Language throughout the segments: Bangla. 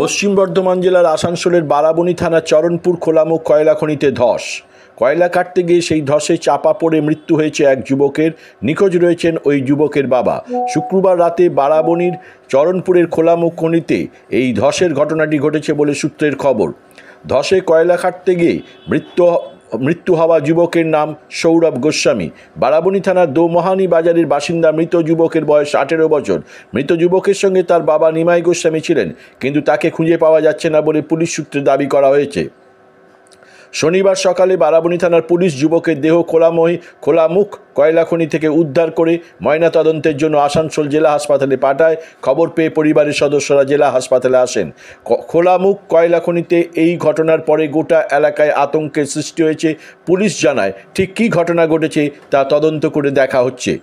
পশ্চিম বর্ধমান জেলার আসানসোলের বারাবণী থানার চরণপুর খোলামুখ কয়লা খনিতে ধস। কয়লা কাটতে গিয়ে সেই ধসে চাপা পড়ে মৃত্যু হয়েছে এক যুবকের। নিখোঁজ রয়েছেন ওই যুবকের বাবা। শুক্রবার রাতে বারাবণীর চরণপুরের খোলামুখ খনিতে এই ধসের ঘটনাটি ঘটেছে বলে সূত্রের খবর। ধসে কয়লা কাটতে গিয়ে মৃত্যু হওয়া যুবকের নাম সৌরভ গোস্বামী। বারাবণী থানার দোমহানি বাজারের বাসিন্দা। মৃত যুবকের বয়স 18 বছর। মৃত যুবকের সঙ্গে তার বাবা নিমাই গোস্বামী ছিলেন, কিন্তু তাকে খুঁজে পাওয়া যাচ্ছে না বলে পুলিশ সূত্রে দাবি করা হয়েছে। শনিবার সকালে বারাবণী থানার পুলিশ যুবকের দেহ খোলামুখ কয়লা খনি থেকে উদ্ধার করে ময়নাতদন্তের জন্য আসানসোল জেলা হাসপাতালে পাঠায়। খবর পেয়ে পরিবারের সদস্যরা জেলা হাসপাতালে আসেন। খোলামুখ কয়লা খনিতে এই ঘটনার পরে গোটা এলাকায় আতঙ্কের সৃষ্টি হয়েছে। পুলিশ জানায়, ঠিক কী ঘটনা ঘটেছে তা তদন্ত করে দেখা হচ্ছে।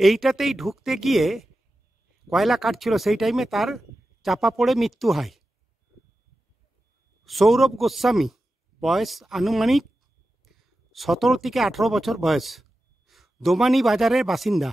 এইটাতেই ঢুকতে গিয়ে কয়লা কাটছিল, সেই টাইমে তার চাপা পড়ে মৃত্যু হয়। সৌরভ গোস্বামী, বয়স আনুমানিক 17 থেকে 18 বছর বয়স, দোমানি বাজারের বাসিন্দা।